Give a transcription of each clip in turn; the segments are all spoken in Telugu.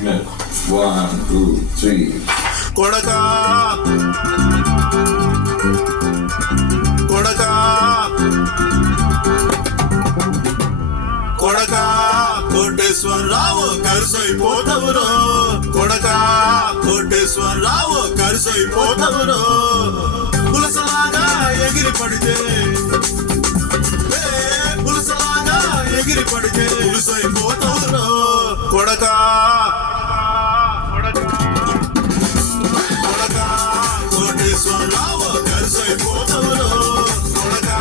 signal. 1, 2, 3. కొడకా కొడకా కొడకా కోటేశ్వరరావు కరుసైపోతవురో కొడకా కోటేశ్వరరావు కరుసైపోతవురో పులసలాగా ఎగిరి పడితే పులసలాగా ఎగిరి పడితే పులుసైపోతవురో కొడకా కోటేశ్వరరావు కరుసైపోతవురో కొడకా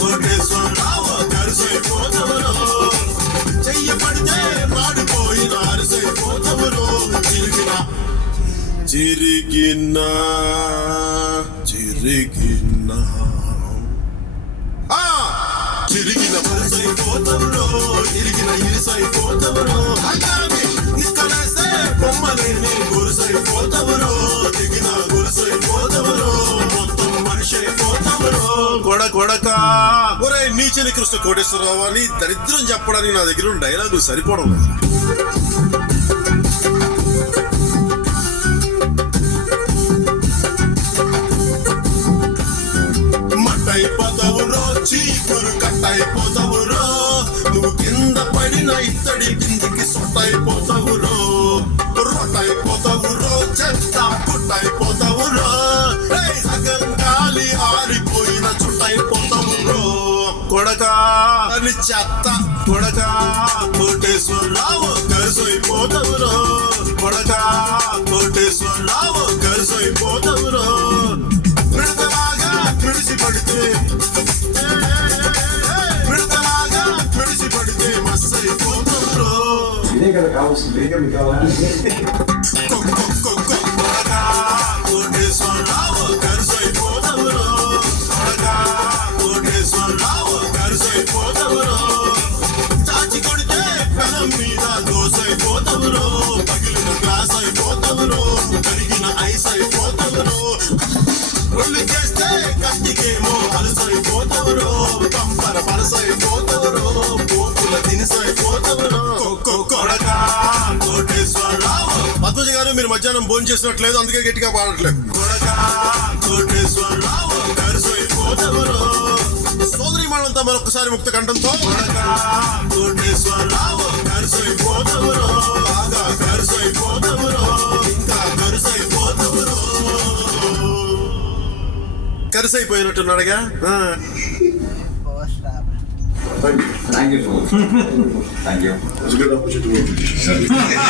కోటేశ్వరరావు కరుసైపోతవురో చెయ్యపడితే మాడిపోయిన అరిసైపోతవురో చిరిగిన చిరిగిన పరసైపోతవురో ఇరిగిన ఇరిసైపోతవురో అంటాన్ని ఇసుకలేస్తే బొమ్మలేని గురుసైపోతవురో దిగిన గురుసైపోతవురో మొత్తం మనిషి అయిపోతవురో కొడకా ఒరే నీచని కృష్ణ కోటేశ్వరరావు అని దరిద్రం చెప్పడానికి నా దగ్గర డైలాగులు సరిపోవడం లేదు. మట్టయిపోతావురో చీకురు కట్టయిపోతావురో నువ్వు కింద పడిన ఇత్తడి కిందికి సొట్టయిపోతావురో రొట్టయిపోతావురో చెత్త పుట్టయిపోతావురో సగం గాలి ఆరిపోయిన చుట్టయిపోతావురో కొడకా అని చెత్త కొడకా కోటేశ్వరరావు కరుసైపోతావురో కొడకా కోటేశ్వరరావు కరుసైపోతావురో విడతలాగా పిడిసి పడితే విడతలాగా పిడిసి పడితే మస్సైపోతావురో ఇదే కదా కావాల్సింది మీకు కావాలి. కొడకా కోటేశ్వరరావు కరుసైపోతావురో కొడకా కోటేశ్వరరావు కరుసైపోతావురో చాచి కొడితే పెనం మీద దోసైపోతావురో పగిలిన గ్లాస్ అయిపోతావురో కరిగిన ఐస్ అయిపోతావురో ఒళ్ళు చేస్తే కత్తికేమో అలసైపోతావురో పంపర పలసైపోతావురో పోపుల దినిసైపోతావురో కొడకా కోటేశ్వరరావు. పద్మజ గారు మీరు మధ్యాహ్నం భోజనం చేసినట్లేదు అందుకే గట్టిగా పాడట్లేదు. కొడకా కోటేశ్వరరావు కరుసైపోతావురో సోదరి మనంతా మరొకసారి ముక్త కంఠంతో కొడకా కోటేశ్వరరావు కరుసైపోతావురో బాగా కరుసైపోతావురో ఇంకా కరుసైపోతావురో కరుసైపోయినట్టున్నాడుగా. Thank you so much. Thank you. It's a good opportunity to work with you.